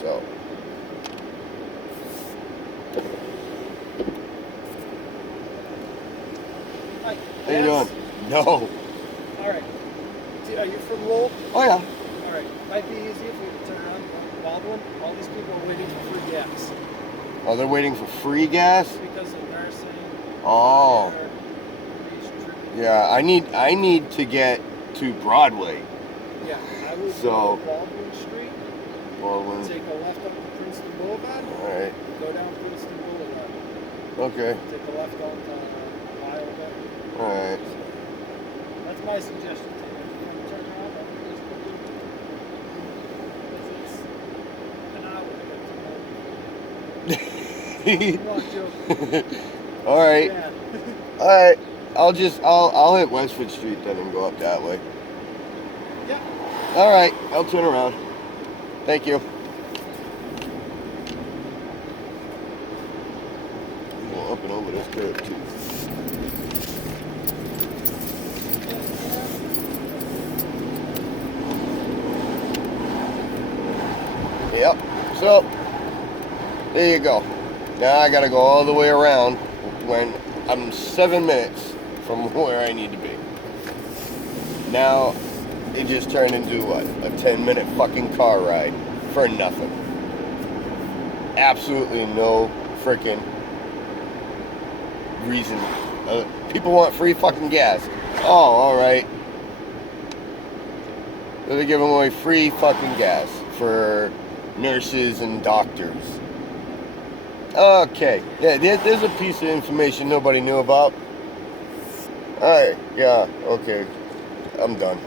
So. Hi. How you doing? No. Alright. Are you from Lowell? Oh yeah. Alright. Might be easy if we could turn around Baldwin. All these people are waiting for free gas. Oh, they're waiting for free gas? Because of nursing. Oh. Fire, Yeah, I need to get to Broadway. Yeah, I would So. go to Baldwin Street. Baldwin. Take a left up to Princeton Boulevard. Alright. Go down Princeton Boulevard. Okay. Take a left on Iowa. Alright. That's my suggestion. Take it. Turn around. It's an hour. I'm not joking. Alright. Yeah. Alright. I'll hit Westford Street then and go up that way. Yeah. Alright, I'll turn around. Thank you. Go up and over this curve too. Yep. So there you go. Now I gotta go all the way around when I'm 7 minutes from where I need to be. Now it just turned into what? A 10-minute fucking car ride for nothing. Absolutely no freaking reason. People want free fucking gas. Oh, alright. They're giving away free fucking gas for nurses and doctors. Okay. Yeah, there's a piece of information nobody knew about. Alright, yeah, okay. I'm done.